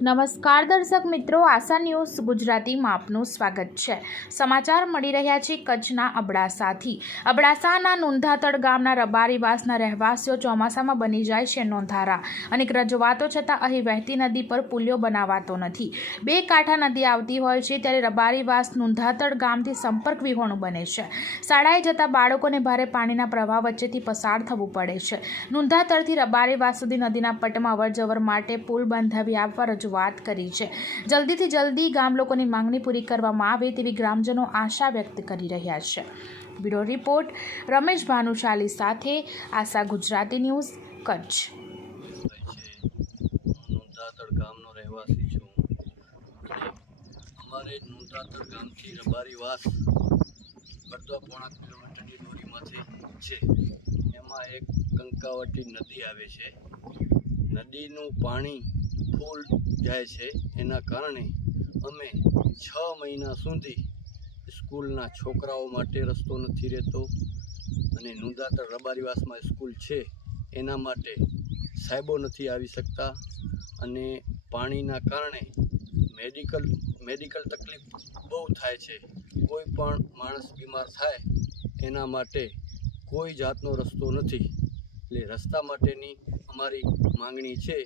નમસ્કાર દર્શક મિત્રો, આશા ન્યૂઝ ગુજરાતીમાં આપનું સ્વાગત છે। સમાચાર મળી રહ્યા છે કચ્છના અબડાસાથી। અબડાસાના નુંધાતડ ગામના રબારીવાસના રહેવાસીઓ ચોમાસામાં બની જાય છે નોંધારા। અનેક રજૂઆતો છતાં અહીં વહેતી નદી પર પુલિયો બનાવાતો નથી। બે કાંઠા નદી આવતી હોય છે ત્યારે રબારીવાસ નુંધાતડ ગામથી સંપર્ક વિહોણું બને છે। શાળાએ જતા બાળકોને ભારે પાણીના પ્રવાહ વચ્ચેથી પસાર થવું પડે છે। નુંધાતડથી રબારીવાસ સુધી નદીના પટમાં અવરજવર માટે પુલ બંધાવી આપવા વાત કરી છે। જલ્દીથી જલ્દી ગામ લોકોની માંગણી પૂરી કરવામાં આવે તેવી ગ્રામજનો આશા વ્યક્ત કરી રહ્યા છે। બ્યુરો રિપોર્ટ રમેશ ભાનુશાલી સાથે આશા ગુજરાતી ન્યૂઝ કચ્છ। નુંધાતડ ગામનો રહેવાસી છું અને અમારે નુંધાતડ ગામથી રબારીવાસ અડધો પોણા કિલોમીટરની દૂરીમાંથી છે। એમાં એક કંકાવટી નદી આવે છે। નદીનું પાણી ફૂલ જાય છે, એના કારણે અમે 6 મહિના સુધી સ્કૂલના છોકરાઓ માટે રસ્તો નથી રહેતો અને નુંધાતડ રબારીવાસમાં સ્કૂલ છે એના માટે સાહેબો નથી આવી શકતા અને પાણીના કારણે મેડિકલ તકલીફ બહુ થાય છે। કોઈ પણ માણસ બીમાર થાય એના માટે કોઈ જાતનો રસ્તો નથી। એટલે રસ્તા માટેની અમારી માંગણી છે,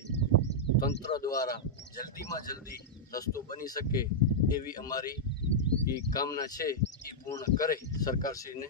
તંત્ર દ્વારા જલ્દીમાં જલ્દી રસ્તો બની શકે એવી અમારી કામના છે, એ પૂર્ણ કરે સરકારશ્રીને